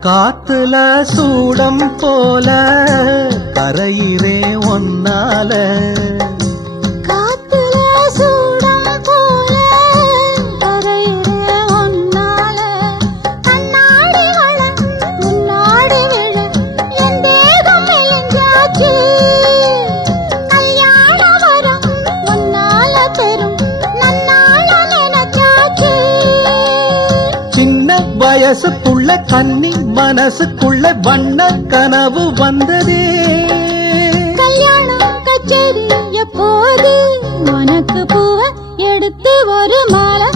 காத்துல சூடம் போல கரையிறே ஒன்னால காத்துல சூடம் போல கரையிறே ஒன்னால கண்ணாடி வள முன்னாடி விழ என் தேகம் மெலிஞ்சாச்சு கல்யாண வரம் முன்னால பெரும் நன்னால நினைச்சாச்சு சின்ன வயசுக்குள்ள கன்னி மனசுக்குள்ள வண்ண கனவு வந்ததே கல்யாணம் கச்சேரி எப்போது உனக்கு பூவ எடுத்து ஒரு மாலை